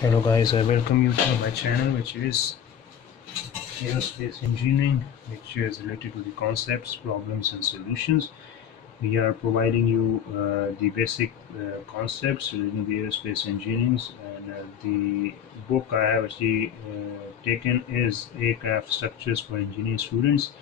Hello guys, I welcome you to my channel, which is aerospace engineering, which is related to the concepts, problems and solutions. We are providing you the basic concepts relating to aerospace engineering, and the book I have actually taken is Aircraft Structures for Engineering Students,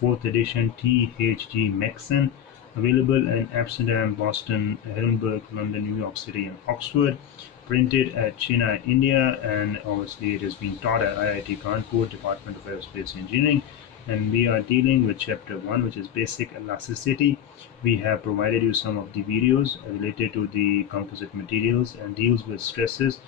4th edition THG Maxon, available in Amsterdam, Boston, Edinburgh, London, New York City and Oxford, printed at Chennai, India, and obviously it is being taught at IIT Kanpur, Department of Aerospace Engineering. And we are dealing with chapter 1, which is basic elasticity. We have provided you some of the videos related to the composite materials and deals with stresses,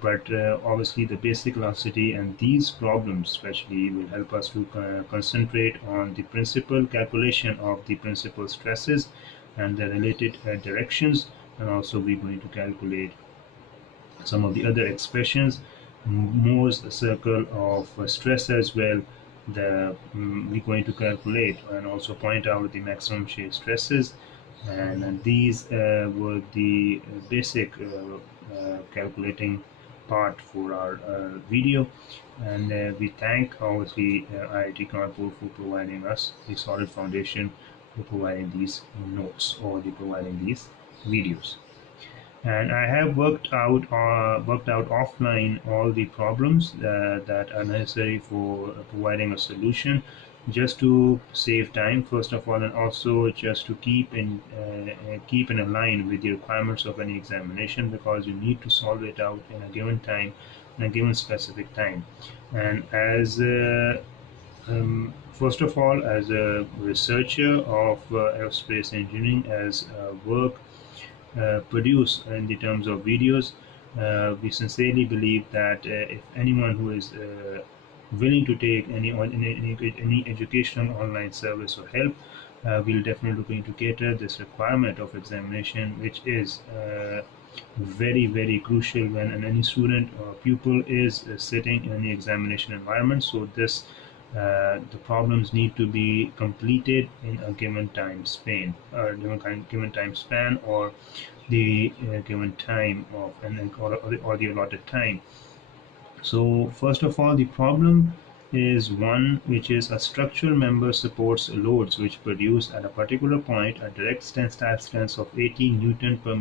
but obviously the basic elasticity and these problems especially will help us to concentrate on the principal calculation of the principal stresses and the related directions, and also we're going to calculate some of the other expressions, Moore's circle of stress as well. We're going to calculate and also point out the maximum shear stresses, and these were the basic calculating part for our video. And we thank obviously IIT Kanpur for providing us the solid foundation for providing these notes or the providing these videos. And I have worked out offline all the problems that are necessary for providing a solution, just to save time first of all, and also just to keep in a line with the requirements of any examination, because you need to solve it out in a given time, in a given specific time. And as first of all, as a researcher of aerospace engineering, as work produce in the terms of videos. We sincerely believe that if anyone who is willing to take any educational online service or help, we'll definitely going to cater this requirement of examination, which is very crucial when any student or pupil is sitting in the examination environment. So this the problems need to be completed in a given time span, or given time span, or the given time of or the allotted time. So first of all, the problem is one which is a structural member supports loads which produce at a particular point a direct tensile stress of 80 Newton per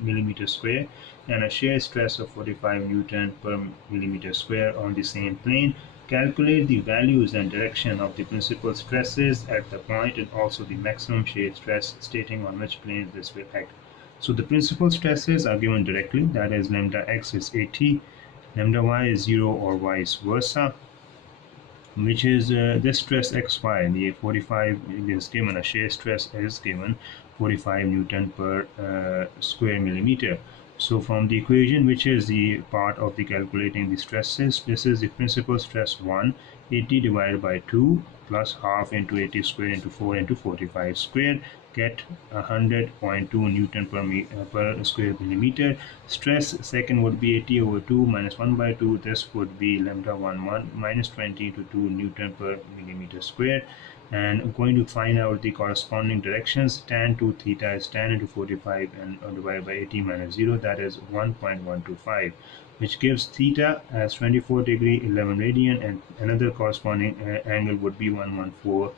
millimeter square and a shear stress of 45 Newton per millimeter square on the same plane. Calculate the values and direction of the principal stresses at the point and also the maximum shear stress, stating on which planes this will act. So the principal stresses are given directly, that is lambda x is 80, lambda y is 0 or vice versa, which is this stress xy, the 45 is given, a shear stress is given 45 Newton per square millimeter. So from the equation, which is the part of the calculating the stresses, this is the principal stress 1, 80 divided by 2 plus half into 80 square into 4 into 45 square, get 100.2 Newton per square millimeter. Stress second would be 80 over 2 minus 1 by 2. This would be lambda 1 minus 20 to 2 Newton per millimeter square. And going to find out the corresponding directions. Tan 2 theta is tan into 45 and divided by 80 minus 0, that is 1.125, which gives theta as 24 degree 11 radian, and another corresponding angle would be 114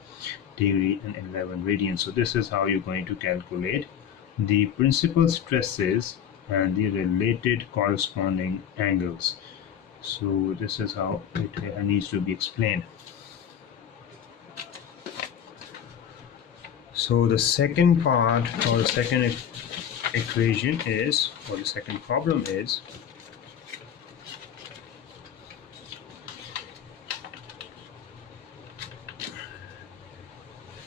degree and 11 radian. So this is how you're going to calculate the principal stresses and the related corresponding angles. So this is how it needs to be explained. So the second part, or the second equation is, or the second problem is,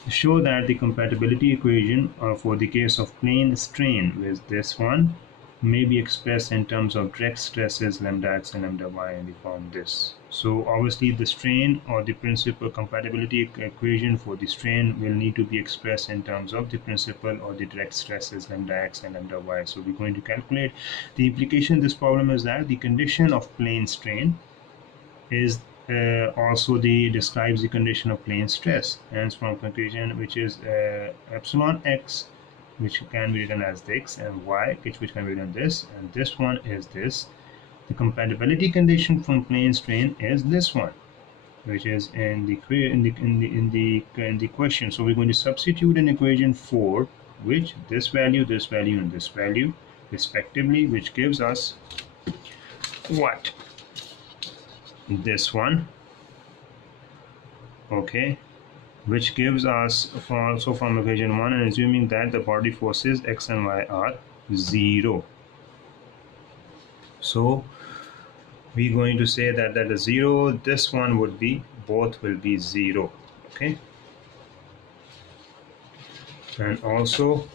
show that the compatibility equation for the case of plane strain with this one may be expressed in terms of direct stresses lambda x and lambda y in the form this. So obviously the strain or the principal compatibility equation for the strain will need to be expressed in terms of the principal or the direct stresses lambda x and lambda y. So we're going to calculate. The implication of this problem is that the condition of plane strain is also describes the condition of plane stress, hence from conclusion, which is epsilon x, which can be written as this, and y, which can be written this, and this one is this. The compatibility condition from plane strain is this one, which is in the question. So we're going to substitute an equation for which this value, and this value respectively, which gives us what? This one, okay, which gives us from equation 1, and assuming that the body forces x and y are 0. So we're going to say that that is 0. This one would be, both will be 0. Okay, and also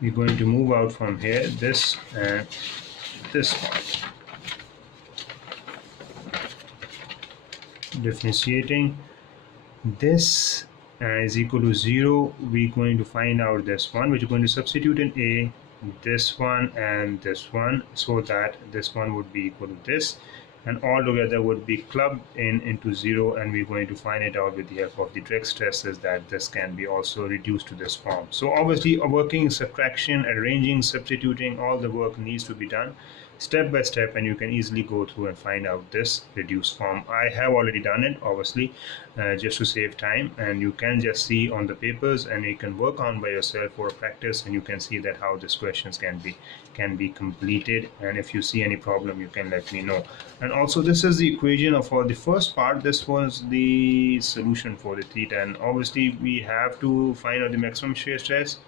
we're going to move out from here this and this part. Differentiating this is equal to 0, we're going to find out this one, which is going to substitute in a this one and this one, so that this one would be equal to this, and all together would be clubbed in into 0, and we're going to find it out with the help of the direct stresses that this can be also reduced to this form. So obviously a working subtraction, arranging, substituting, all the work needs to be done step by step, and you can easily go through and find out this reduced form. I have already done it, obviously, just to save time, and you can just see on the papers and you can work on by yourself for practice, and you can see that how these questions can be completed. And if you see any problem, you can let me know. And also this is the equation for the first part. This was the solution for the theta, and obviously we have to find out the maximum shear stress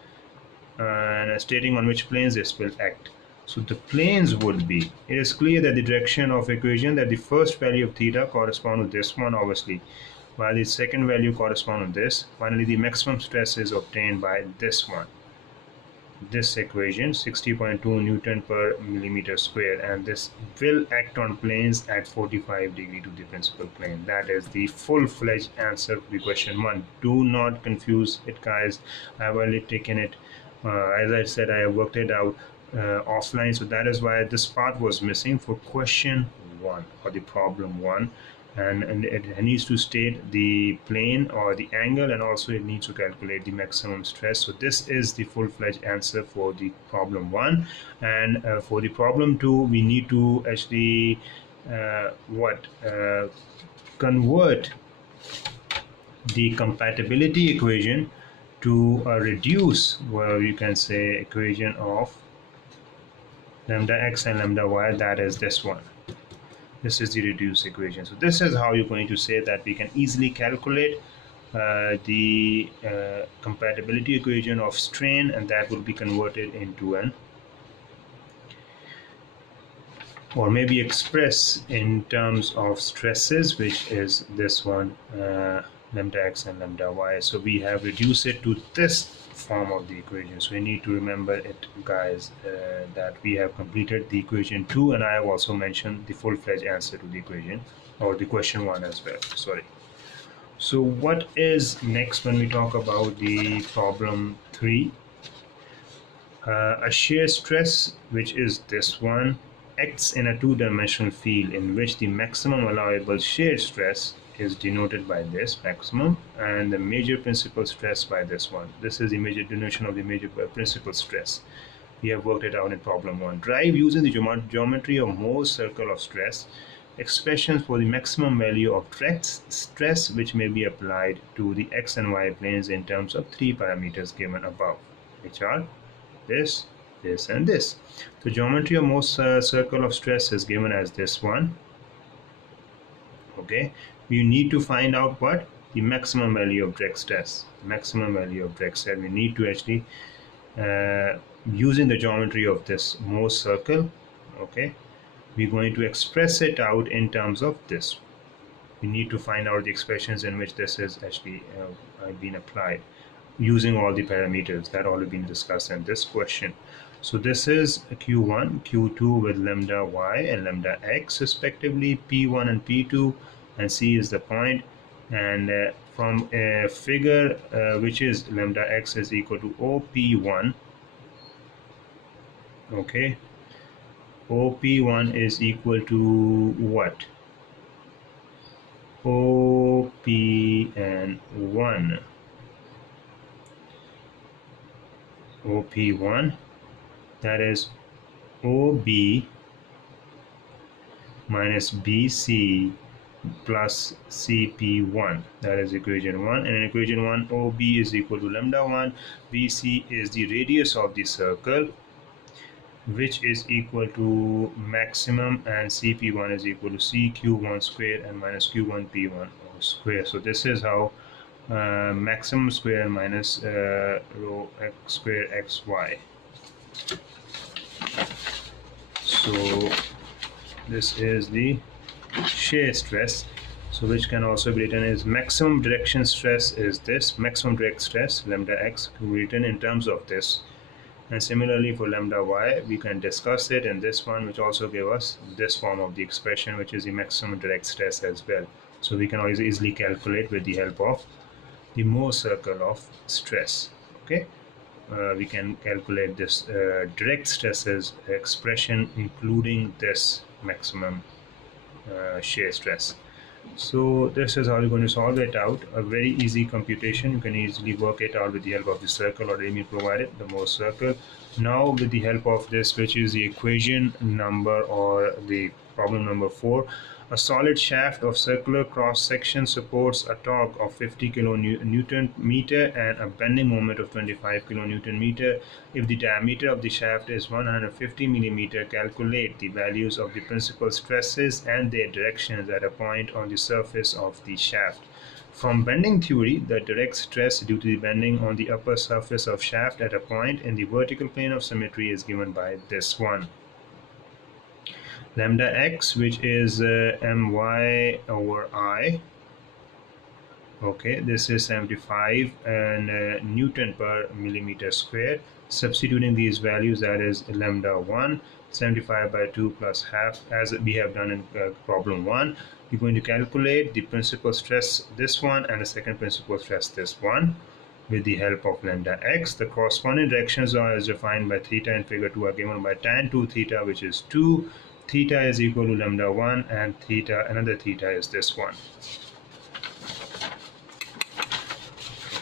and stating on which planes this will act. So the planes would be, it is clear that the direction of equation, that the first value of theta corresponds to this one, obviously, while the second value corresponds to this. Finally, the maximum stress is obtained by this one, this equation, 60.2 Newton per millimeter square, and this will act on planes at 45 degree to the principal plane. That is the full-fledged answer to the question 1. Do not confuse it, guys. I have already taken it, as I said, I have worked it out offline, so that is why this part was missing for question 1 or the problem 1. And it needs to state the plane or the angle, and also it needs to calculate the maximum stress. So this is the full-fledged answer for the problem 1. And for the problem 2, we need to actually convert the compatibility equation to reduce, well, you can say, equation of lambda x and lambda y, that is this one. This is the reduced equation. So this is how you're going to say that we can easily calculate the compatibility equation of strain, and that will be converted into an, or maybe express in terms of stresses, which is this one, lambda x and lambda y. So we have reduced it to this form of the equation. So we need to remember it, guys, that we have completed the equation 2, and I have also mentioned the full-fledged answer to the equation or the question 1 as well. Sorry. So what is next when we talk about the problem 3? A shear stress, which is this one, acts in a two-dimensional field in which the maximum allowable shear stress is denoted by this maximum, and the major principal stress by this one. This is the major denotation of the major principal stress. We have worked it out in problem 1. Derive using the geometry of Mohs circle of stress expressions for the maximum value of direct stress which may be applied to the x and y planes in terms of 3 parameters given above, which are this, this, and this. The geometry of Mohs circle of stress is given as this one. Okay, we need to find out what the maximum value of direct stress. Maximum value of direct stress. We need to actually using the geometry of this Mohs circle. Okay, we're going to express it out in terms of this. We need to find out the expressions in which this is actually been applied, using all the parameters that already been discussed in this question. So this is Q1, Q2 with lambda y and lambda x respectively, P1 and P2, and C is the point. And from a figure which is lambda x is equal to OP1, okay, OP1 is equal to what? OP1. OP1, that is OB minus BC plus CP1. That is equation 1. And in equation 1, OB is equal to lambda 1. BC is the radius of the circle, which is equal to maximum, and CP1 is equal to CQ1 square and minus Q1 P1 square. So this is how maximum square minus rho x square xy. So this is the shear stress, so which can also be written as maximum direction stress is this, maximum direct stress lambda x can be written in terms of this. And similarly for lambda y, we can discuss it in this one, which also gave us this form of the expression, which is the maximum direct stress as well. So we can always easily calculate with the help of the Mohr circle of stress. Okay, we can calculate this direct stresses expression, including this maximum shear stress. So this is how you're going to solve it out. A very easy computation. You can easily work it out with the help of the circle already provided, the Mohr circle. Now with the help of this, which is the equation number or the problem number 4, a solid shaft of circular cross section supports a torque of 50 kilonewton meter and a bending moment of 25 kilonewton meter. If the diameter of the shaft is 150 millimeter, calculate the values of the principal stresses and their directions at a point on the surface of the shaft. From bending theory, the direct stress due to the bending on the upper surface of shaft at a point in the vertical plane of symmetry is given by this one. Lambda x, which is my over I. Okay, this is 75 and Newton per millimeter square. Substituting these values, that is lambda 1, 75 by 2 plus half, as we have done in problem 1. You're going to calculate the principal stress, this one, and the second principal stress, this one, with the help of lambda x. The corresponding directions are as defined by theta in figure 2 are given by tan 2 theta, which is 2. Theta is equal to lambda 1, and theta, another theta, is this one.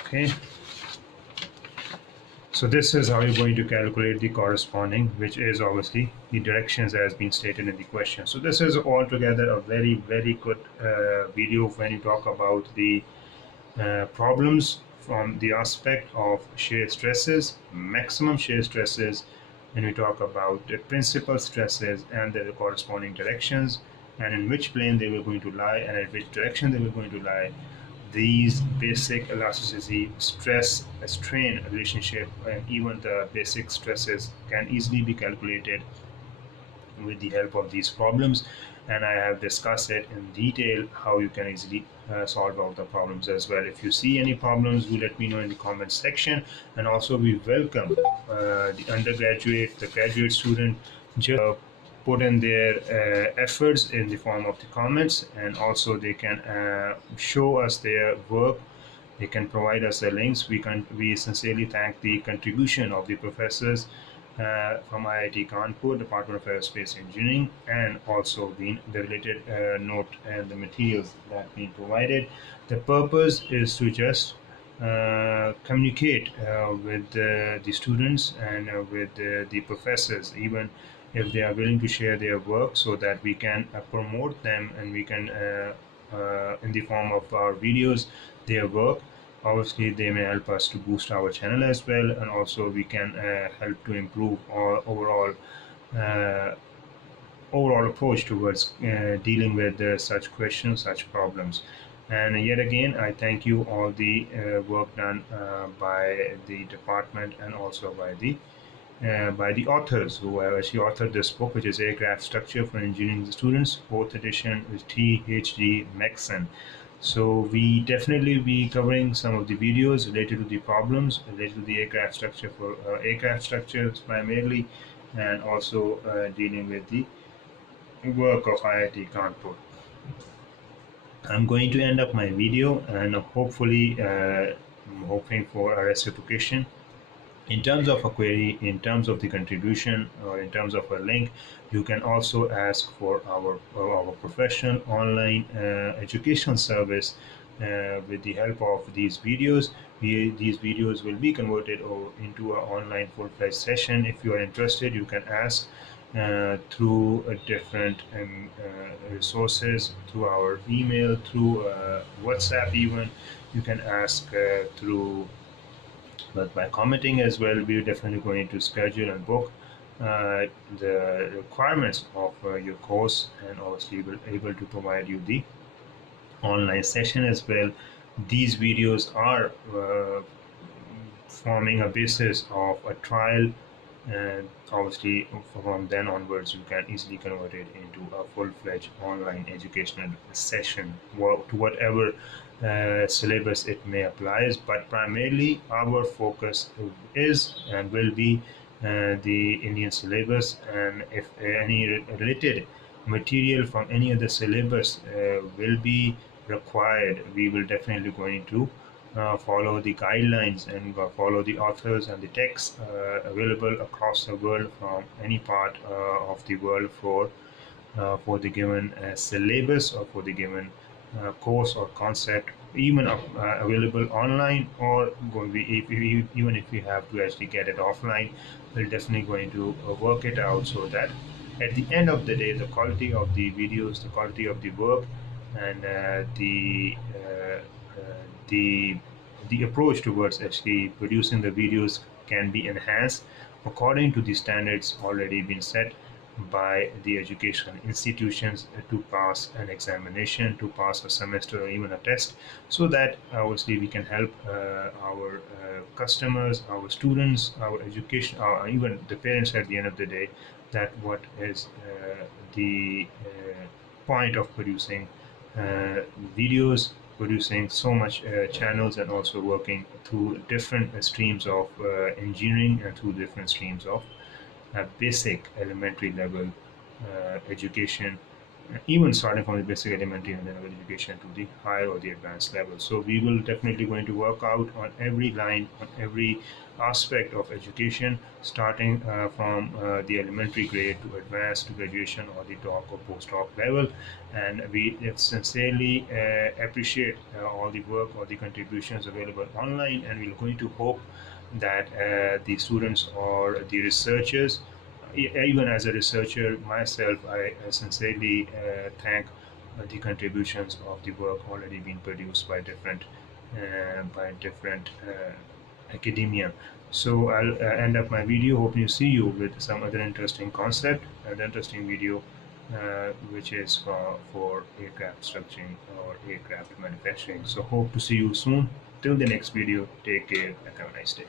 Okay, so this is how you're going to calculate the corresponding, which is obviously the directions as been stated in the question. So this is altogether a very good video when you talk about the problems from the aspect of shear stresses, maximum shear stresses, when we talk about the principal stresses and their corresponding directions, and in which plane they were going to lie and in which direction they were going to lie. These basic elasticity, stress, strain relationship, and even the basic stresses can easily be calculated with the help of these problems, and I have discussed it in detail how you can easily solve out the problems as well. If you see any problems, do let me know in the comment section, and also we welcome the undergraduate, the graduate student, just put in their efforts in the form of the comments, and also they can show us their work. They can provide us the links. We sincerely thank the contribution of the professors from IIT Kanpur, Department of Aerospace Engineering, and also the related note and the materials that have been provided. The purpose is to just communicate with the students and with the professors, even if they are willing to share their work, so that we can promote them and we can in the form of our videos, their work. Obviously they may help us to boost our channel as well, and also we can help to improve our overall approach towards dealing with such questions, such problems. And yet again, I thank you all the work done by the department and also by the authors who have actually authored this book, which is Aircraft Structure for Engineering Students, 4th edition, with T.H.G. Maxon. So we definitely be covering some of the videos related to the problems related to the aircraft structure for aircraft structures primarily, and also dealing with the work of IIT Kanpur. I'm going to end up my video, and hopefully I'm hoping for a reciprocation. In terms of a query, in terms of the contribution, or in terms of a link, you can also ask for our professional online educational service with the help of these videos. These videos will be converted into an online full-fledged session. If you are interested, you can ask through different resources, through our email, through WhatsApp even. You can ask through, but by commenting as well, we're definitely going to schedule and book the requirements of your course, and obviously will able to provide you the online session as well. These videos are forming a basis of a trial, and obviously from then onwards you can easily convert it into a full-fledged online educational session to whatever syllabus it may apply. But primarily our focus is and will be the Indian syllabus, and if any related material from any other syllabus will be required, we will definitely going to follow the guidelines and follow the authors and the texts available across the world from any part of the world for the given syllabus or for the given course or concept, even available online, or going to be even if we have to actually get it offline, we're definitely going to work it out so that at the end of the day, the quality of the videos, the quality of the work, and the the approach towards actually producing the videos can be enhanced according to the standards already been set by the educational institutions to pass an examination, to pass a semester or even a test, so that obviously we can help our customers, our students, our education, even the parents at the end of the day, that what is the point of producing videos, producing so much channels, and also working through different streams of engineering and through different streams of basic elementary level education, even starting from the basic elementary level education to the higher or the advanced level. So we will definitely going to work out on every line, on every aspect of education, starting from the elementary grade to advanced to graduation or the doc or post-doc level. And we sincerely appreciate all the work or the contributions available online, and we're going to hope that the students or the researchers, even as a researcher myself, I sincerely thank the contributions of the work already being produced by different academia. So I'll end up my video. Hope you see you with some other interesting concept and interesting video, which is for aircraft structuring or aircraft manufacturing. So hope to see you soon. Till the next video, take care and have a nice day.